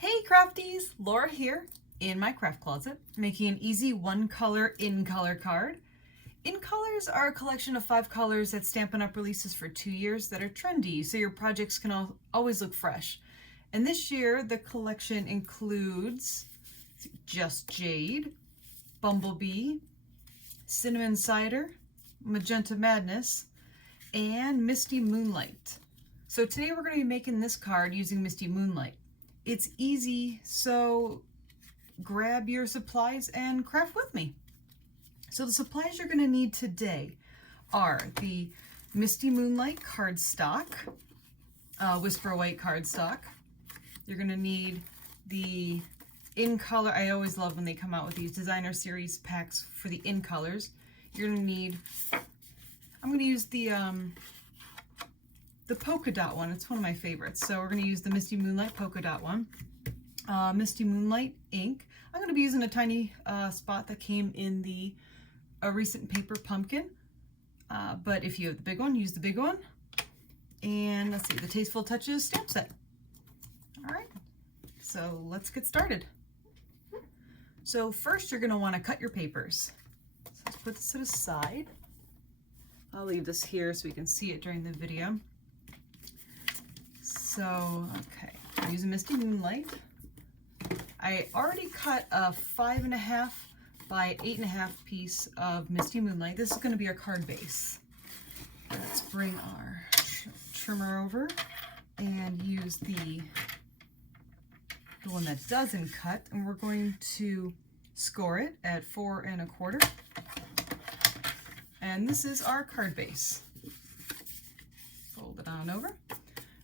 Hey crafties, Laura here in my craft closet, making an easy one color in color card. In colors are a collection of 5 colors that Stampin' Up! Releases for 2 years that are trendy, so your projects can always look fresh. And this year the collection includes Just Jade, Bumblebee, Cinnamon Cider, Magenta Madness, and Misty Moonlight. So today we're going to be making this card using Misty Moonlight. It's easy, so grab your supplies and craft with me. So the supplies you're going to need today are the Misty Moonlight cardstock, Whisper White cardstock. You're going to need the in color. I always love when they come out with these designer series packs for the in colors. You're going to need, I'm going to use the polka dot one. It's one of my favorites. So we're going to use the Misty Moonlight polka dot one. Misty Moonlight ink. I'm going to be using a tiny spot that came in the recent paper pumpkin. But if you have the big one, use the big one. And let's see, the Tasteful Touches stamp set. All right, so let's get started. So first you're going to want to cut your papers. So let's put this to the side. I'll leave this here so we can see it during the video. So, okay, I'm using Misty Moonlight. I already cut a 5.5 by 8.5 piece of Misty Moonlight. This is going to be our card base. Let's bring our trimmer over and use the one that doesn't cut, and we're going to score it at 4 1/4. And this is our card base. Fold it on over.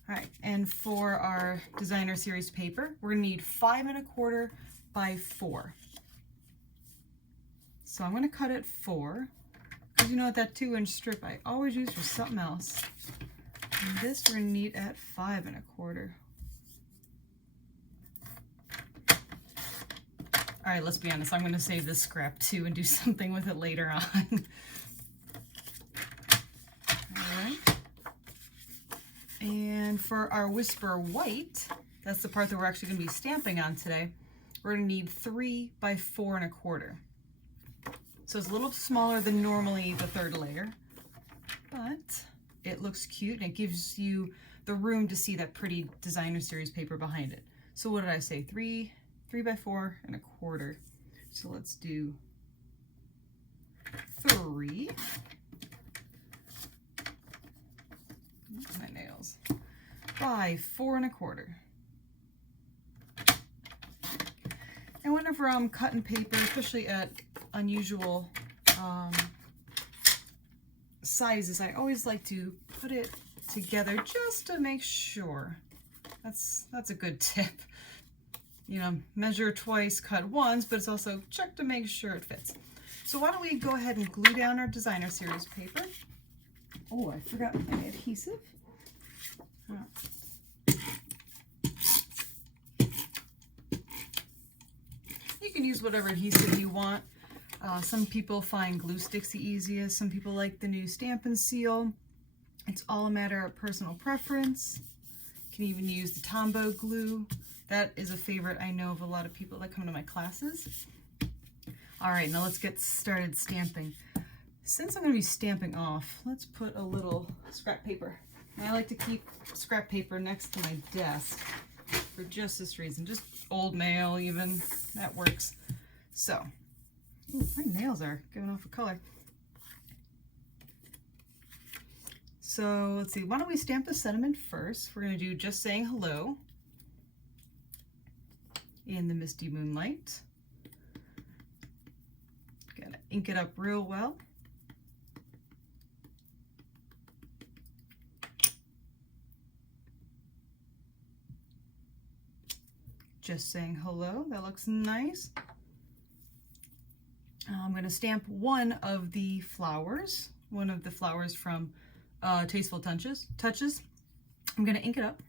All right, and for our designer series paper, we're gonna need 5 1/4 by 4. So I'm gonna cut it 4, because you know what, that 2-inch strip I always use for something else. And this we're gonna need at 5 1/4. All right, let's be honest, I'm gonna save this scrap too and do something with it later on. And for our Whisper White, that's the part that we're actually going to be stamping on today, we're going to need 3 by 4 1/4. So it's a little smaller than normally the 3rd layer, but it looks cute and it gives you the room to see that pretty designer series paper behind it. So what did I say? 3 by 4 1/4. So let's do 3. My nails. By 4 1/4. And whenever I'm cutting paper, especially at unusual sizes, I always like to put it together just to make sure. That's a good tip. You know, measure twice, cut once, but it's also check to make sure it fits. So why don't we go ahead and glue down our designer series paper. Oh, I forgot my adhesive. You can use whatever adhesive you want. Some people find glue sticks the easiest. Some people like the new Stampin' Seal. It's all a matter of personal preference. You can even use the Tombow glue. That is a favorite I know of a lot of people that come to my classes. All right, now let's get started stamping. Since I'm going to be stamping off, let's put a little scrap paper. And I like to keep scrap paper next to my desk for just this reason. Just old mail even, that works. So, ooh, my nails are giving off a color. So let's see, why don't we stamp the sentiment first? We're going to do Just Saying Hello in the Misty Moonlight. Gotta ink it up real well. Just Saying Hello, that looks nice. I'm going to stamp one of the flowers from Tasteful Touches. I'm going to ink it up.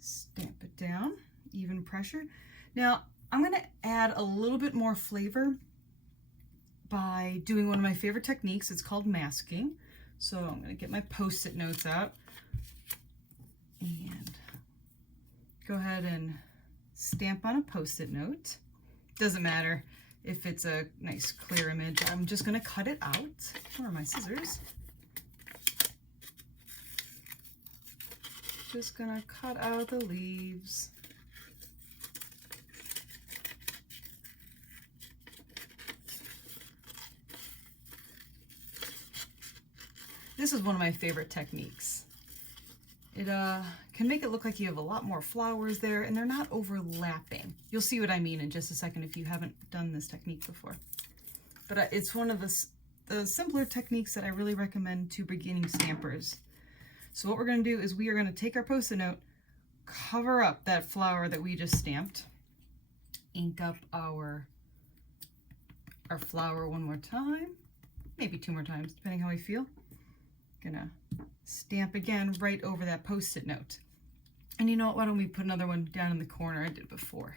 Stamp it down, even pressure. Now I'm going to add a little bit more flavor by doing one of my favorite techniques. It's called masking. So I'm going to get my Post-it notes out and go ahead and stamp on a Post-it note. Doesn't matter if it's a nice clear image. I'm just going to cut it out. Where are my scissors? Just going to cut out the leaves. This is one of my favorite techniques. It can make it look like you have a lot more flowers there and they're not overlapping. You'll see what I mean in just a second if you haven't done this technique before. But it's one of the simpler techniques that I really recommend to beginning stampers. So what we're going to do is we are going to take our Post-it note, cover up that flower that we just stamped, ink up our flower one more time, maybe 2 more times, depending how I feel. Gonna stamp again right over that Post-it note. And you know what, why don't we put another one down in the corner I did before.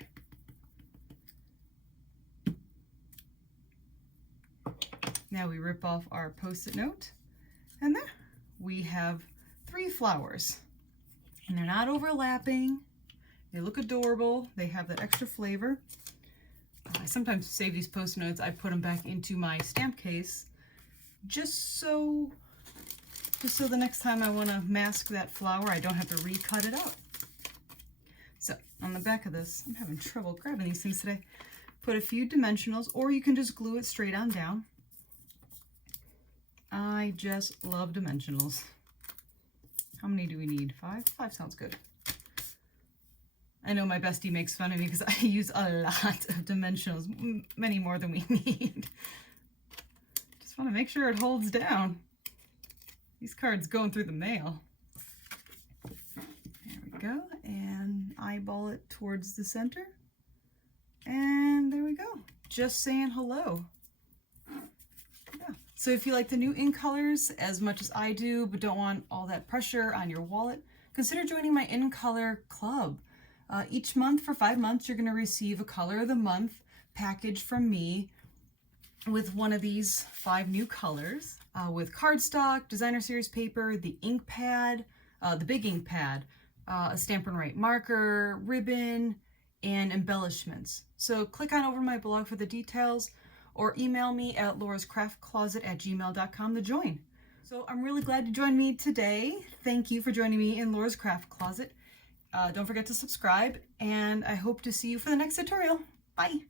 Now we rip off our Post-it note, and there we have 3 flowers. And they're not overlapping, they look adorable, they have that extra flavor. I sometimes save these Post-it notes, I put them back into my stamp case just so the next time I want to mask that flower, I don't have to recut it out. So on the back of this, I'm having trouble grabbing these things today, put a few dimensionals, or you can just glue it straight on down. I just love dimensionals. How many do we need? 5? 5 sounds good. I know my bestie makes fun of me because I use a lot of dimensionals, many more than we need. Just want to make sure it holds down. These cards going through the mail. There we go, and eyeball it towards the center. And there we go, just saying hello. Yeah. So if you like the new ink colors as much as I do, but don't want all that pressure on your wallet, consider joining my In Color Club. Each month for 5 months, you're gonna receive a Color of the Month package from me with one of these 5 new colors. With cardstock, designer series paper, the ink pad, the big ink pad, a Stampin' Write marker, ribbon, and embellishments. So click on over my blog for the details or email me at laurascraftcloset@gmail.com to join. So I'm really glad you joined me today. Thank you for joining me in Laura's Craft Closet. Don't forget to subscribe, and I hope to see you for the next tutorial. Bye!